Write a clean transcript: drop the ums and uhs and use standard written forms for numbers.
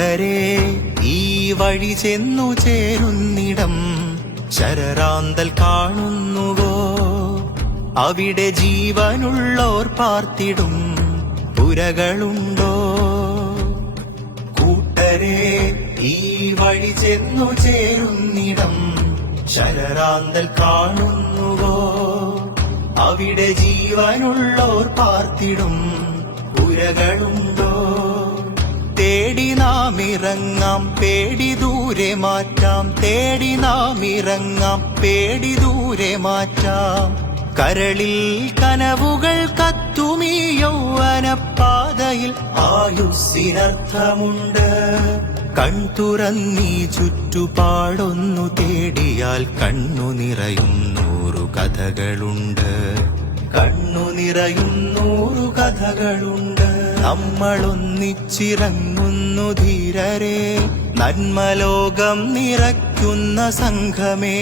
കൂട്ടരെ ഈ വഴി ചെന്നു ചേരുന്നിടം ശരറാന്തൽ കാണുന്നുവോ? അവിടെ ജീവനുള്ളോർ പാർത്തിടും പുരകളുണ്ടോ? കൂട്ടരെ ഈ വഴി ചെന്നു ചേരുന്നിടം ശരറാന്തൽ കാണുന്നുവോ? അവിടെ ജീവനുള്ളോർ പാർത്തിടും പുരകളുണ്ടോ? തേടി നാം ഇറങ്ങാം, പേടി ദൂരെ മാറ്റാം. തേടി നാം ഇറങ്ങാം, പേടി ദൂരെ മാറ്റാം. കരളിൽ കനവുകൾ കത്തുമീ യൗവനപ്പാതയിൽ ആയുസ്സിനർത്ഥമുണ്ട്. കൺതുറന്നീ ചുറ്റുപാടൊന്നു തേടിയാൽ കണ്ണു നിറയും 100 കഥകളുണ്ട്. കണ്ണു നിറയും 100 കഥകളുണ്ട്. നമ്മളൊന്നിച്ചിറങ്ങുന്നു ധീരരെ, നന്മലോകം നിറയ്ക്കുന്ന സംഘമേ.